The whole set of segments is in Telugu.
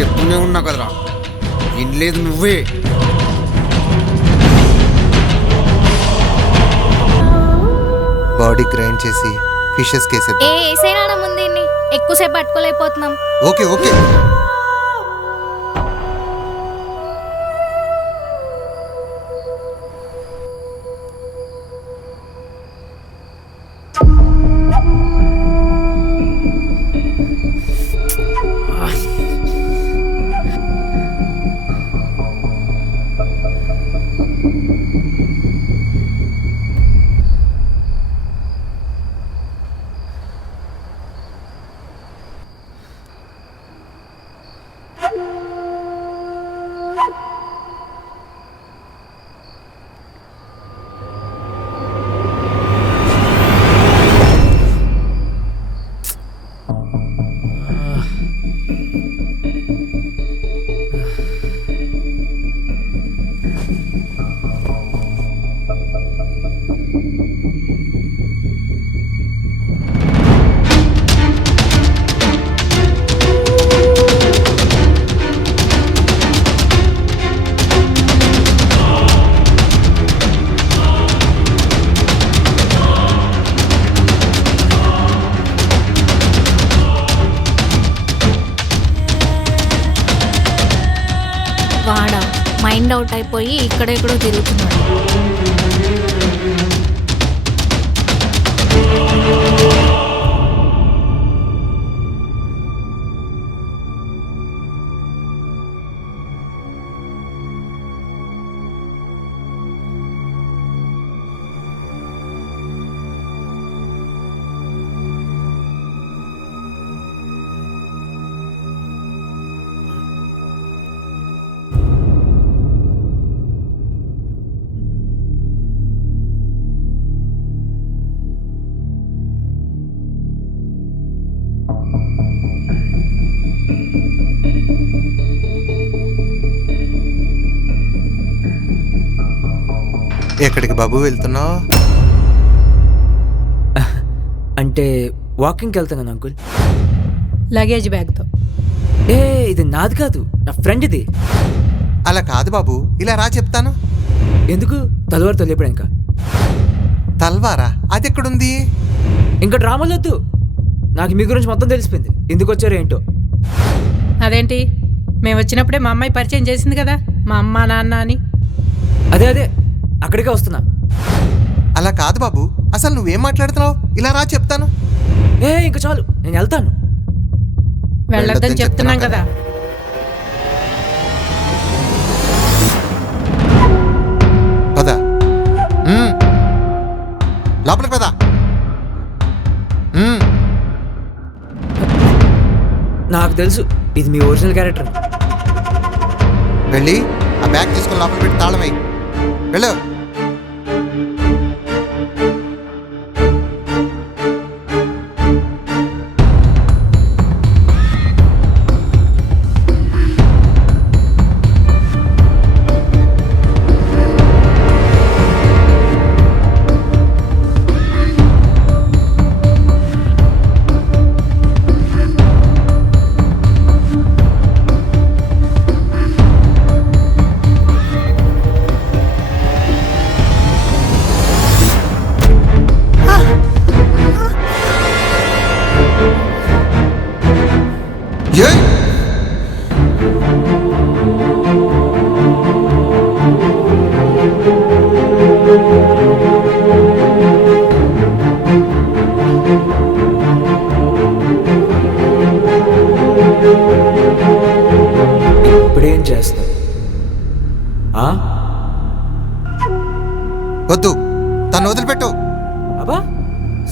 చెప్తూనే ఉన్నా కదరా, వినలేదు నువ్వే. బాడీ గ్రైండ్ చేసి ఫిషెస్ కేసేద్దాం. ఏసైనా ముందు ఎక్కువసేపు పట్టుకోలేకపోతున్నాం. Okay okay. వాడా మైండ్ అవుట్ అయిపోయి ఇక్కడెక్కడో తిరుగుతున్నాడు. ఎక్కడికి బాబు వెళ్తున్నావు? అంటే వాకింగ్కి వెళ్తున్నాను అంకుల్. లగేజ్ బ్యాగ్తో. ఏ ఇది నాది కాదు, నా ఫ్రెండ్ ఇది. అలా కాదు బాబు, ఇలా రా చెప్తాను. ఎందుకు? తలవారు తొలిపడా ఇంకా తల్వారా? అది ఎక్కడుంది? ఇంకా డ్రామాలు వద్దు, నాకు మీ గురించి మొత్తం తెలిసిపోయింది. ఎందుకు వచ్చారు ఏంటో. అదేంటి, మేము వచ్చినప్పుడే మా అమ్మాయి పరిచయం చేసింది కదా మా అమ్మ నాన్న అని. అదే అదే అక్కడికే వస్తున్నా. అలా కాదు బాబు, అసలు నువ్వేం మాట్లాడుతున్నావు? ఇలా రా చెప్తాను. ఏ ఇంకా చాలు, నేను వెళ్తాను. వెళ్ళొద్దని చెప్తున్నాం కదా. పద, లోపలికి పద. నాకు తెలుసు ఇది మీ ఒరిజినల్ క్యారెక్టర్. వెళ్ళి ఆ బ్యాగ్ తీసుకొని లోపల పెట్టి తాళం వేయి. వెళ్ళు. ఇప్పుడేం చేస్తా? వద్దు, తను వదిలిపెట్టు. అబ్బా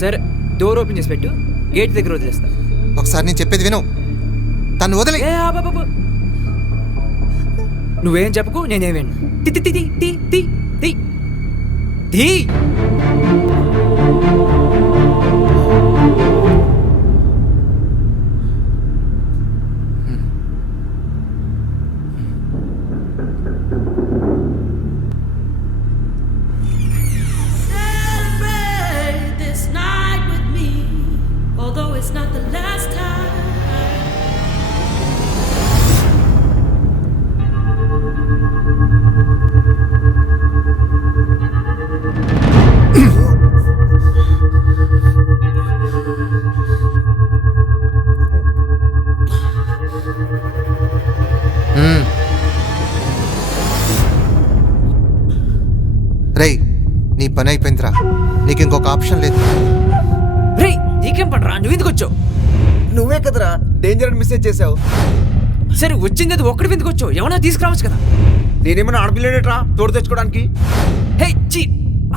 సరే, డోర్ ఓపెన్ చేసి పెట్టు, గేట్ దగ్గర వదిలేస్తా. ఒకసారి నేను చెప్పేది విను. తను వదిలే. నువ్వేం చెప్పకు, నేనేమేను. నీ పని అయిపోయిందిరా, నీకు ఇంకొక ఆప్షన్ లేదు. రే నీకేం పడరా, నువ్వు ఎందుకు వచ్చావు? నువ్వే కదరా డేంజర్ అని మెసేజ్ చేసావు. సరే వచ్చింది అది ఒక్కడి ఎందుకు వచ్చావు? ఏమన్నా తీసుకురావచ్చు కదా. నేనేమైనా ఆడపిల్లనేట్రా తోడు తెచ్చుకోవడానికి? హే చీ,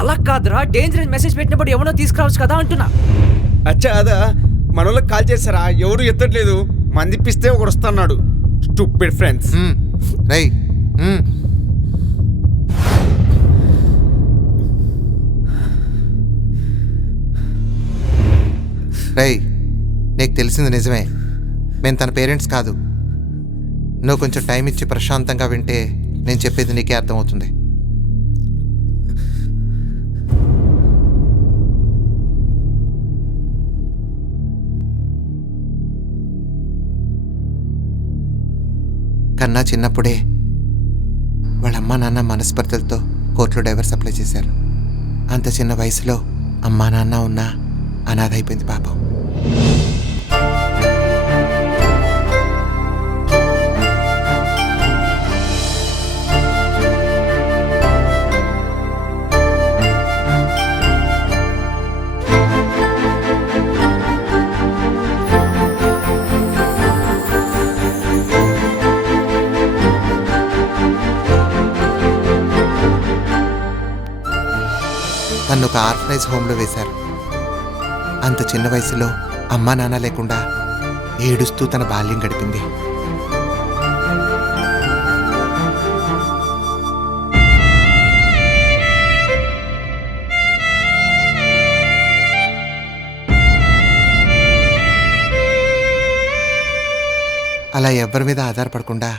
అలా కాదురా, డేంజర్ అని మెసేజ్ పెట్టినప్పుడు ఏమన్నా తీసుకురావచ్చు కదా అంటున్నా. అచ్చా అదా, మన వాళ్ళకి కాల్ చేస్తారా? ఎవరు ఎత్తట్లేదు. మంది ఇప్పిస్తే ఒకడు వస్తున్నాడు. Stupid friends. రై రై నీకు తెలిసింది నిజమే, మేము తన పేరెంట్స్ కాదు. నువ్వు కొంచెం టైం ఇచ్చి ప్రశాంతంగా వింటే నేను చెప్పేది నీకే అర్థమవుతుంది. కన్నా చిన్నప్పుడే వాళ్ళ అమ్మా నాన్న మనస్పర్ధలతో కోర్టులో డైవర్స్ అప్లై చేశారు. అంత చిన్న వయసులో అమ్మా నాన్న ఉన్నా అనాథ అయిపోయింది పాపం. తను ఒక ఆర్ఫనైజ్ హోమ్లో వేశారు. అంత చిన్న వయసులో అమ్మా నాన్న లేకుండా ఏడుస్తూ తన బాల్యం గడిపింది. అలా ఎవరి మీద ఆధారపడకుండా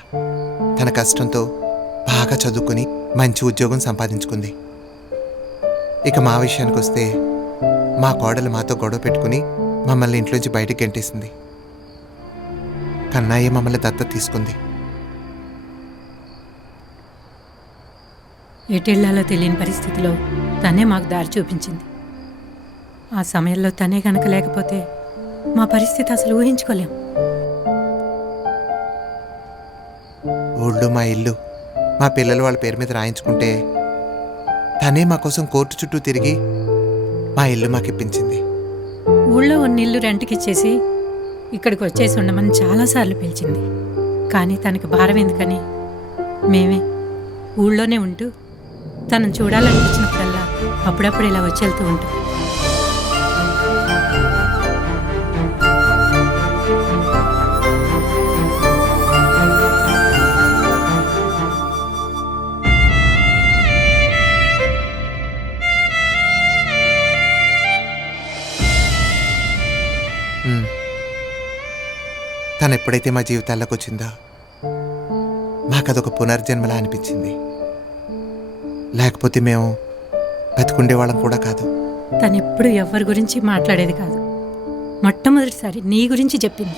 తన కష్టంతో బాగా చదువుకుని మంచి ఉద్యోగం సంపాదించుకుంది. ఇక మా విషయానికి వస్తే మా కోడలు మాతో గొడవ పెట్టుకుని మమ్మల్ని ఇంట్లోంచి బయటికి గెంటేసింది. కన్నయ్య మమ్మల్ని దత్తత తీసుకుంది. ఎటెళ్లాలో తెలియని పరిస్థితిలో తనే మాకు దారి చూపించింది. ఆ సమయంలో తనే గనక లేకపోతే మా పరిస్థితి అసలు ఊహించుకోలేం. ఊళ్ళో మా ఇల్లు మా పిల్లలు వాళ్ళ పేరు మీద రాయించుకుంటే తనే మా కోసం కోర్టు చుట్టూ తిరిగి మా ఇల్లు మాకిప్పించింది. ఊళ్ళో ఉన్న ఇల్లు రెంట్కి ఇచ్చేసి ఇక్కడికి వచ్చేసి ఉండమని చాలాసార్లు పిలిచింది. కానీ తనకి భారం ఎందుకని మేమే ఊళ్ళోనే ఉంటూ తనను చూడాలనిపించినప్పుడల్లా అప్పుడప్పుడు ఇలా వచ్చి వెళ్తూ ఉంటాం. తను ఎప్పుడైతే మా జీవితాల్లోకి వచ్చిందో మాకదొక పునర్జన్మలా అనిపించింది. లేకపోతే మేము బతుకుండేవాళ్ళం కూడా కాదు. తను ఎప్పుడు ఎవరి గురించి మాట్లాడేది కాదు. మొట్టమొదటిసారి నీ గురించి చెప్పింది.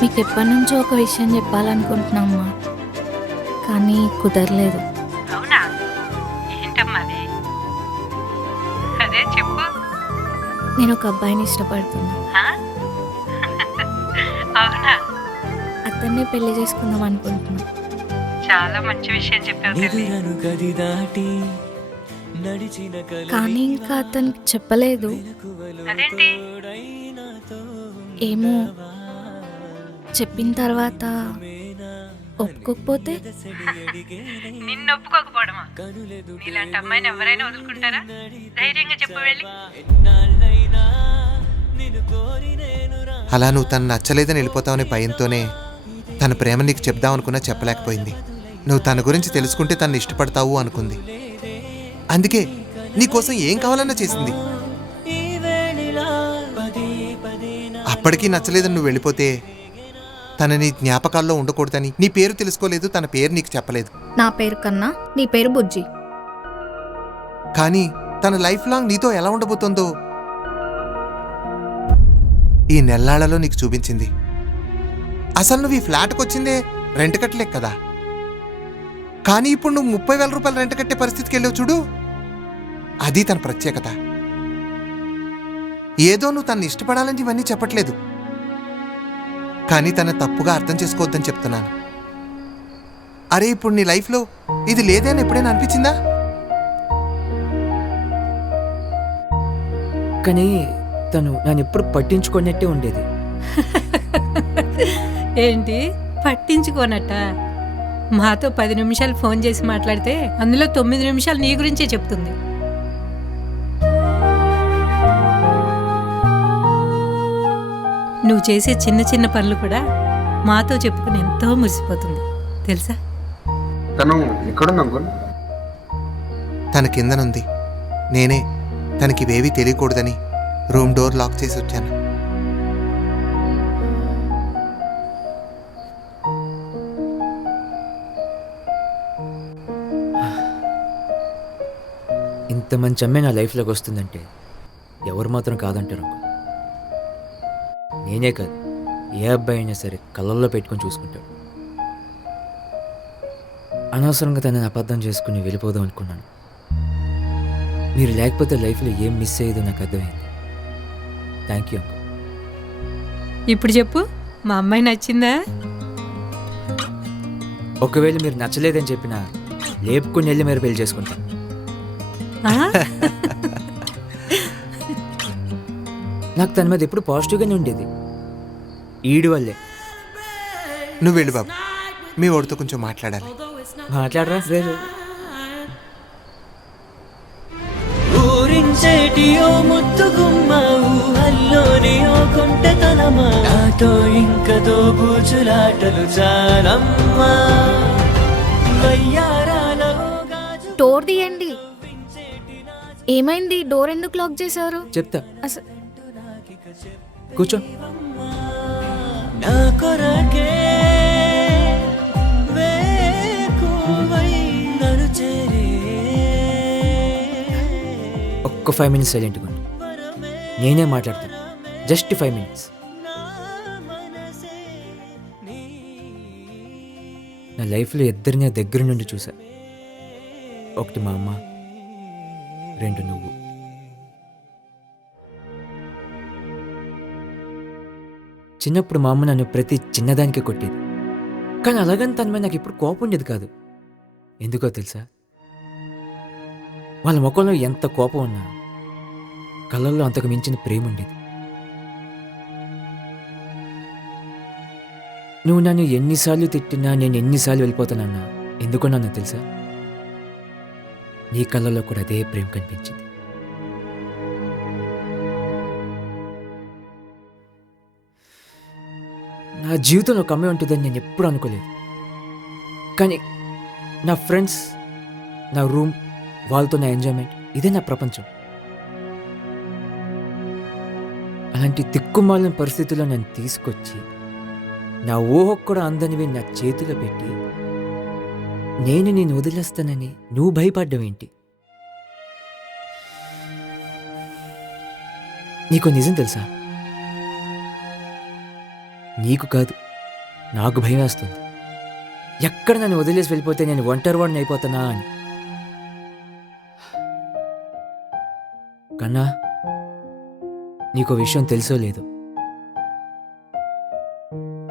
మీకు ఎప్పటి నుంచో ఒక విషయం చెప్పాలనుకుంటున్నామ్మా, కానీ కుదరలేదు. అవునా? ఏంటమ్మా అదే చెప్పు. నేను ఒక అబ్బాయిని ఇష్టపడుతున్నా. అవునా? అతన్నే పెళ్లి చేసుకుందాం అనుకుంటున్నా. చాలా మంచి విషయం చెప్పావు. కానీ ఇంకా అతనికి చెప్పలేదు. అదేంటి? ఏమో, చెప్పిన తర్వాత ఒప్పుకోకపోతే? నిన్ను ఒప్పుకోకపోవడమా? ఇలాంటి అమ్మాయిని ఎవరైనా వదులుకుంటారా? ధైర్యంగా చెప్పు వెళ్ళి. అలా నువ్వు తను నచ్చలేదని వెళ్ళిపోతావనే భయంతోనే తన ప్రేమ నీకు చెప్దామనుకున్నా చెప్పలేకపోయింది. నువ్వు తన గురించి తెలుసుకుంటే తను ఇష్టపడతావు అనుకుంది. అందుకే నీకోసం ఏం కావాలన్నా చేసింది. అప్పటికీ నచ్చలేదని నువ్వు వెళ్ళిపోతే తన నీ జ్ఞాపకాల్లో ఉండకూడదని నీ పేరు తెలుసుకోలేదు, తన పేరు నీకు చెప్పలేదు. నా పేరు కన్నా నీ పేరు బుజ్జి. కానీ తన లైఫ్ లాంగ్ నీతో ఎలా ఉండబోతుందో ఈ నెల్లాళ్లలో నీకు చూపించింది. అసలు నువ్వు ఈ ఫ్లాట్కి వచ్చిందే రెంట్ కట్టలేక కదా. కానీ ఇప్పుడు నువ్వు 30,000 రూపాయలు రెంట్ కట్టే పరిస్థితికి వెళ్ళావు చూడు, అది తన ప్రత్యేకత. ఏదో నువ్వు తనని ఇష్టపడాలని ఇవన్నీ చెప్పట్లేదు, కానీ తన తప్పుగా అర్థం చేసుకోవద్దని చెప్తున్నాను. అరే ఇప్పుడు నీ లైఫ్లో ఇది లేదే అని ఎప్పుడైనా అనిపించిందా? కానీ తను నన్ను ఎప్పుడు పట్టించుకున్నట్టే ఉండేది. ఏంటి పట్టించుకోనట? మాతో 10 నిమిషాలు ఫోన్ చేసి మాట్లాడితే అందులో 9 నిమిషాలు నీ గురించే చెప్తుంది. నువ్వు చేసే చిన్న చిన్న పనులు కూడా మాతో చెప్పుకుని ఎంతో మురిసిపోతుంది తెలుసా? తను ఎక్కడుంది అంకుల్? తన కిందనుంది. నేనే తనకి ఇవేవీ తెలియకూడదని రూమ్ డోర్ లాక్ చేసి వచ్చాను. ఇంత మంచి అమ్మాయి నా లైఫ్లోకి వస్తుందంటే ఎవరు మాత్రం కాదంటారు అంకుల్. నేనే కాదు, ఏ అబ్బాయి అయినా సరే కళ్ళల్లో పెట్టుకొని చూసుకుంటాడు. అనవసరంగా తనని అబద్ధం చేసుకుని వెళ్ళిపోదాం అనుకున్నాను. మీరు లేకపోతే లైఫ్లో ఏం మిస్ అయ్యేదో నాకు అర్థమైంది. Thank you uncle. ఇప్పుడు చెప్పు, మా అమ్మాయి నచ్చిందా? ఒకవేళ మీరు నచ్చలేదని చెప్పినా లేపుకుని వెళ్ళి మీరు పెళ్లి చేసుకుంటాను. ఆ? నాకు తన మీద ఎప్పుడు పాజిటివ్గానే ఉండేది. ఈడు వల్లే. నువ్వు వెళ్ళు బాబు, మీ వాడితో కొంచెం మాట్లాడాలి. మాట్లాడరా లేదు. ఊరించేటి ఓ ముద్దుగుమ్మ ఊహల్లోని ఓ కొంటెతనమా నాతో ఇంక దోబూచులాటలు చాలమ్మా వయ్యారాల ఓ గాజు డోర్ తీయండి. ఏమైంది? డోర్ ఎందుకు లాక్ చేశారు? చెప్తా, అసలు కూర్చో. నా కొరకే వేకువై నన్ను చేరే ఒక్క 5 minutes సైలెంట్గా ఉండు. నేనే మాట్లాడతాను. Just 5 minutes. నా లైఫ్లో ఇద్దరిని దగ్గర నుండి చూసా. ఒకటి మా అమ్మ, 2 నువ్వు. చిన్నప్పుడు మా అమ్మ నన్ను ప్రతి చిన్నదానికి కొట్టేది. కానీ అలాగని తన మీద నాకు ఇప్పుడు కోపం ఉండేది కాదు. ఎందుకో తెలుసా? వాళ్ళ ముఖంలో ఎంత కోపం ఉన్నా కళ్ళల్లో అంతకు మించిన ప్రేమ ఉండేది. నువ్వు నన్ను ఎన్నిసార్లు తిట్టినా నేను ఎన్నిసార్లు వెళ్ళిపోతానన్నా ఎందుకో నన్ను తెలుసా? నీ కళ్ళల్లో కూడా అదే ప్రేమ కనిపించింది. నా జీవితంలో ఒక అమ్మాయి ఉంటుందని నేను ఎప్పుడు అనుకోలేదు. కానీ నా ఫ్రెండ్స్, నా రూమ్, వాళ్ళతో నా ఎంజాయ్మెంట్, ఇదే నా ప్రపంచం. అలాంటి దిక్కుమాలిన పరిస్థితుల్లో నన్ను తీసుకొచ్చి నా ఊహకు కూడా అందనివి నా చేతిలో పెట్టి నేను వదిలేస్తానని నువ్వు భయపడ్డం ఏంటి? నీకు నిజం తెలుసా? నీకు కాదు, నాకు భయం వేస్తుంది. ఎక్కడ నన్ను వదిలేసి వెళ్ళిపోతే నేను ఒంటరివాడిని అయిపోతానా అని. కన్నా, నీకు విషయం తెలుసో లేదో,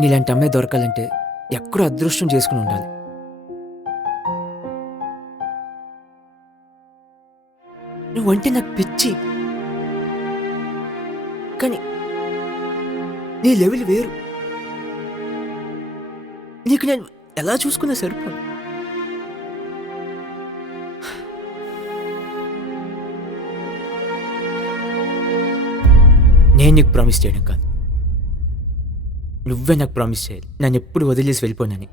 నీలాంటి అమ్మాయి దొరకాలంటే ఎక్కడో అదృష్టం చేసుకుని ఉండాలి. నువ్వంటే నాకు పిచ్చి, కానీ నీ లెవెల్ వేరు. నీకు నేను ఎలా చూసుకున్నా సరిపోదు. నేను నీకు ప్రామిస్ చేయడం కాదు, నువ్వే నాకు ప్రామిస్ చేయాలి నన్ను ఎప్పుడు వదిలేసి వెళ్ళిపోనని.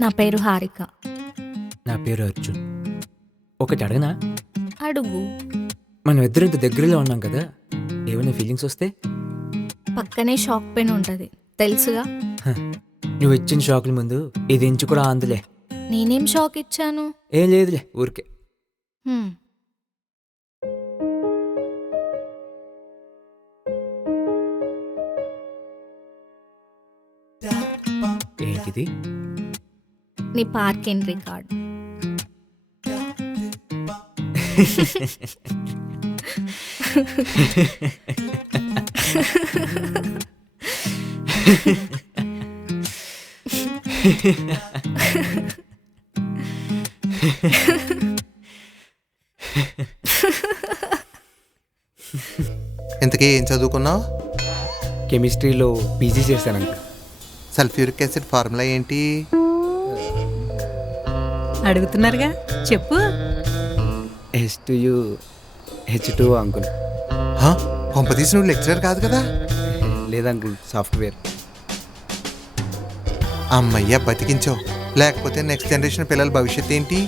నా పేరు హారిక. నా పేరు అర్జున్. ఒకటి అడగనా? అడుగు. మనం ఇద్దరు ఇంత దగ్గరలో ఉన్నాం కదా, ఏమైనా ఫీలింగ్స్ వస్తే? పక్కనే షాక్ పెయిన్ ఉంటుంది తెలుసుగా. నువ్వు ఇచ్చిన షాకుల ముందు ఇది ఇంచు కూడా అందులే. నేనేం షాక్ ఇచ్చాను? ఏం లేదులే, ఊరికే. హ్మ్. ఏంటిది? నీ పార్కింగ్ రికార్డ్. ఇంతకీ ఏం చదువుకున్నావు? కెమిస్ట్రీలో పీజీ చేశానంట. సల్ఫ్యూరిక్ యాసిడ్ ఫార్ములా ఏంటి? అడుగుతున్నారుగా, చెప్పు. H2U H2O uncle. కొంపతీసి నువ్వు లెక్చరర్ కాదు కదా? లేదంకుల్, సాఫ్ట్వేర్. అమ్మయ్య బతికించావు, లేకపోతే నెక్స్ట్ జనరేషన్ పిల్లల భవిష్యత్తు ఏంటి?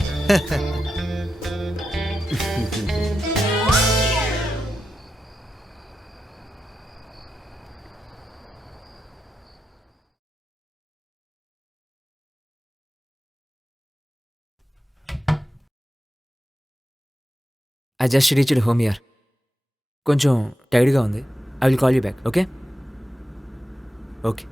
I just reached home here. కొంచెం టైర్డ్గా ఉంది. I will call you back, okay? Okay.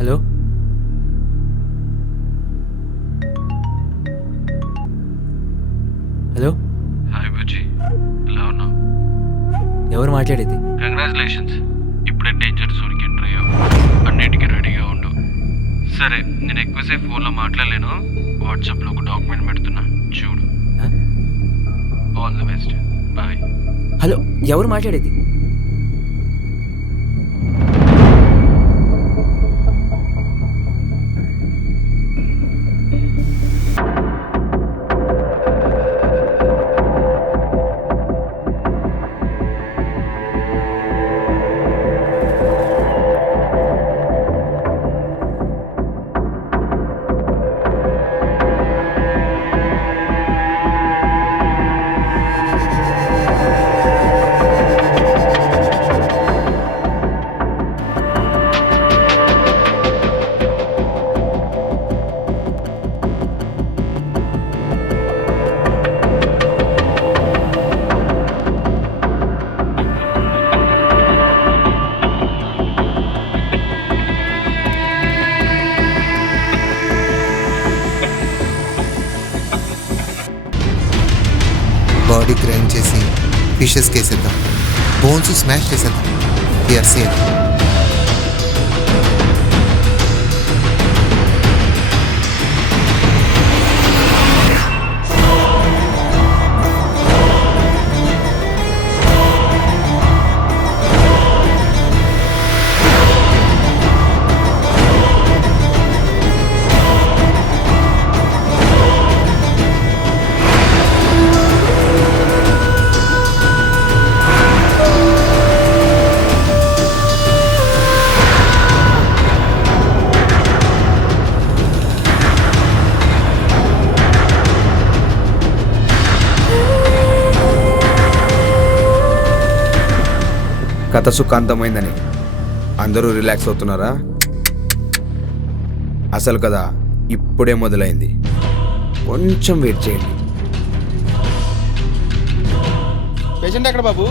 Hello, hello. Hi బుజ్జి, ఎలా ఉన్నావు? ఎవరు మాట్లాడేది? కంగ్రాచులేషన్స్, ఇప్పుడే డేంజర్ జోన్కి ఎంటర్ అయ్యావు. అన్నిటికీ రెడీగా ఉండు. సరే, నేను ఎక్కువసేపు ఫోన్లో మాట్లాడలేను. వాట్సాప్లో ఒక డాక్యుమెంట్ పెడుతున్నా, చూడు. All the best, boy. Hello, ఎవరు మాట్లాడేది? బాడీ గ్రైండ్ చేసి ఫిషెస్ కేసేద్దాం, బోన్స్ స్మాష్ చేసేద్దాం. Here same. కథ సుఖాంతమైందని అందరూ రిలాక్స్ అవుతున్నారా? అసలు కథ ఇప్పుడే మొదలైంది. కొంచెం వెయిట్ చేయండి. పేషెంట్ ఎక్కడ బాబు?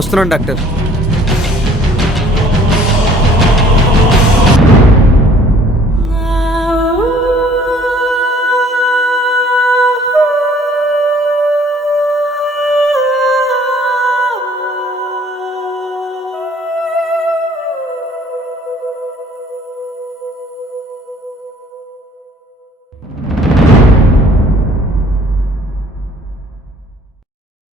వస్తున్నాను డాక్టర్.